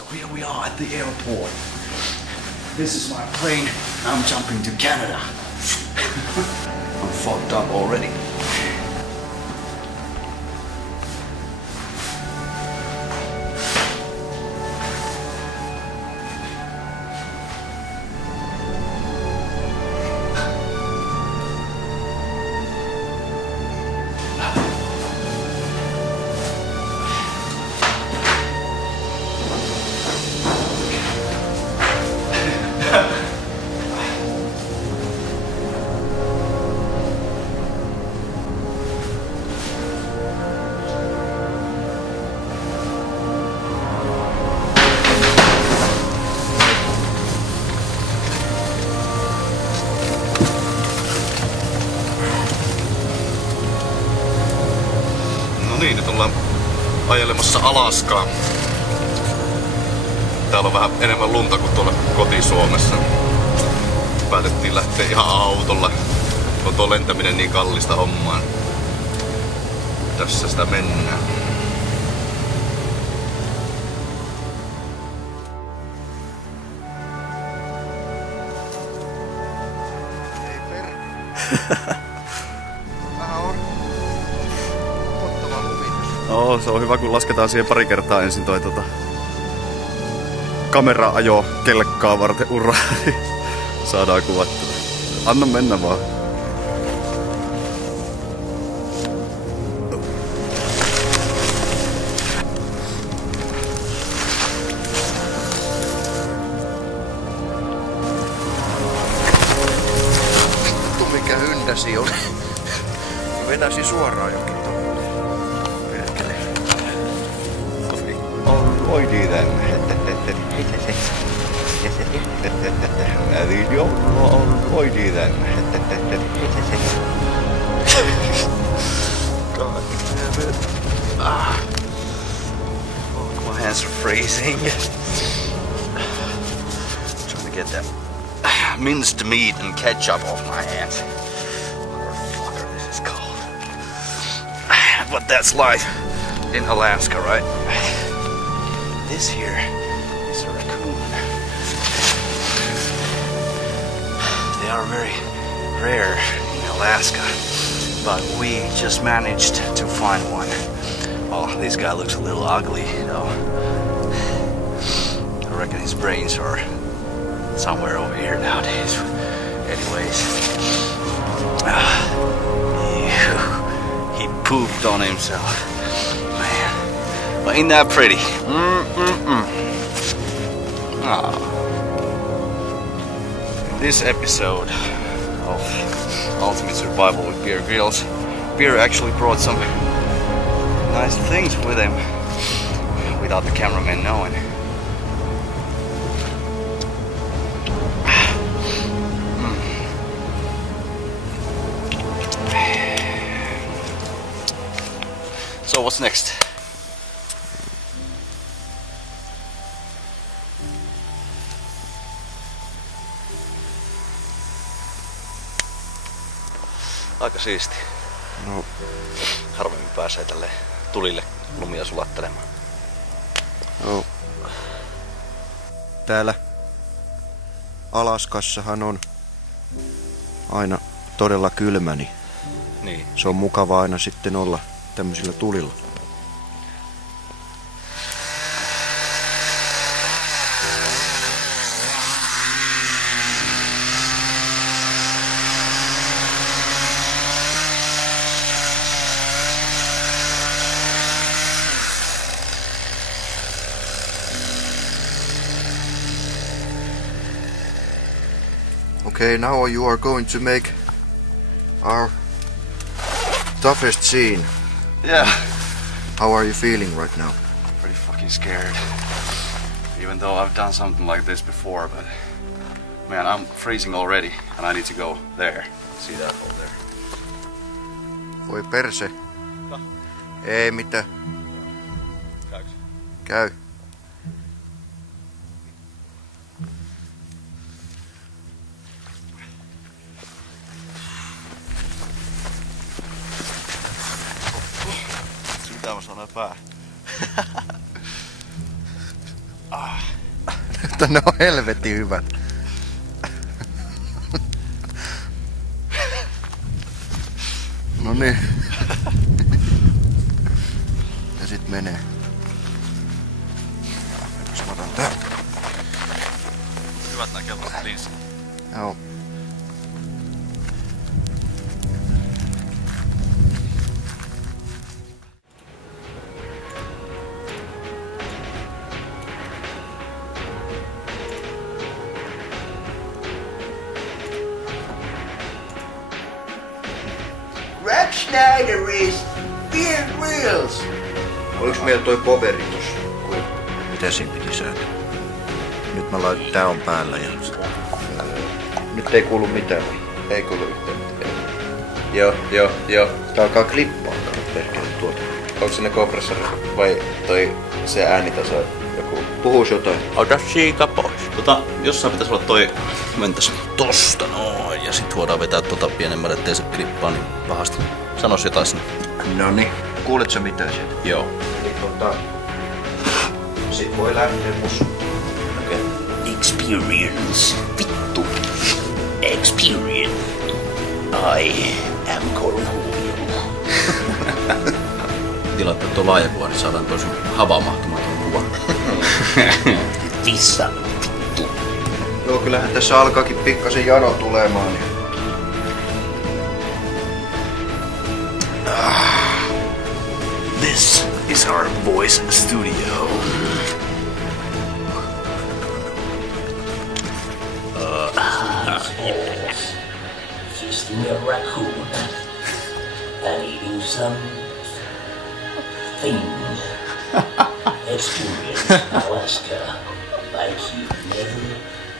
So here we are at the airport. This is my plane. I'm jumping to Canada. I'm fucked up already. Niin, nyt ollaan ajelemassa Alaskaan. Täällä on vähän enemmän lunta kuin tuolla koti-Suomessa. Päätettiin lähteä ihan autolla. On tuo lentäminen niin kallista hommaa. Tässä sitä mennään. Ei Vähän on ottava luvitus. Joo, se on hyvä kun lasketaan siihen pari kertaa ensin toi kamera-ajo kelkkaa varten urra. Saadaan kuvattua. Anna mennä vaan. Mikä hyndäsi oli. Venäsi suoraan jokin tuonne. Perkele. Alrighty then. Alrighty then. God damn it. Oh, my hands are freezing. Trying to get that minced meat and ketchup off my hands. Motherfucker, this is cold. But that's life in Alaska, right? This here is a raccoon. They are very rare in Alaska, but we just managed to find one. Oh, this guy looks a little ugly, though. I reckon his brains are somewhere over here nowadays. Anyways, he pooped on himself. Man, well, ain't that pretty? This episode of Ultimate Survival with Bear Grylls, Bear actually brought some nice things with him without the cameraman knowing. So what's next? Aika siisti. No. Harvemmin pääsee tälle tulille lumia sulattelemaan. Joo. Täällä Alaskassahan on aina todella kylmä, niin se on mukava aina sitten olla tämmöisillä tulilla. Okay, now you are going to make our toughest scene. Yeah. How are you feeling right now? Pretty fucking scared. Even though I've done something like this before, but man, I'm freezing already and I need to go there. See that hole there? Voi perse. Ei mitään. Käykö? Käy. Mitä mä sanoin pää? Mutta ne on helvetin hyvät. No niin. Ja sit menee. Jos mä otan täältä. Hyvät nää keltaiset linssit. Joo. Rob Schneider is Beard Wheels. Oliks meillä toi poveri tossa? Mitä siinä piti säätää? Nyt mä laitan, tää on päällä ja... Nyt ei kuulu mitään. Ei kuulu yhtään mitään. Joo. Tää alkaa klippaa perkele tuota. Onko se ne kompressori vai se äänitaso joku? Puhuis jotain. Ota siika pois. Jossain pitäis olla toi... Mentäs tosta noin ja sit voidaan vetää pienemmälle, ettei se klippaa niin pahasti. Sanois jotain sinne. Noniin. Kuulet sä mitään sieltä? Joo. Eli sit voi lähteä musta. Okei. Experience. Vittu. Experience. I am Cornholio. Tilaittaa tuo laajakuva, niin saadaan toisen havamahtumaan tuon kuvan. Vissa. Vittu. Joo, kyllähän tässä alkaakin pikkasen jano tulemaan. This is our voice studio. Yes. Feasting a raccoon and eating some thing. Experience Alaska like you've never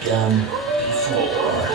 done before.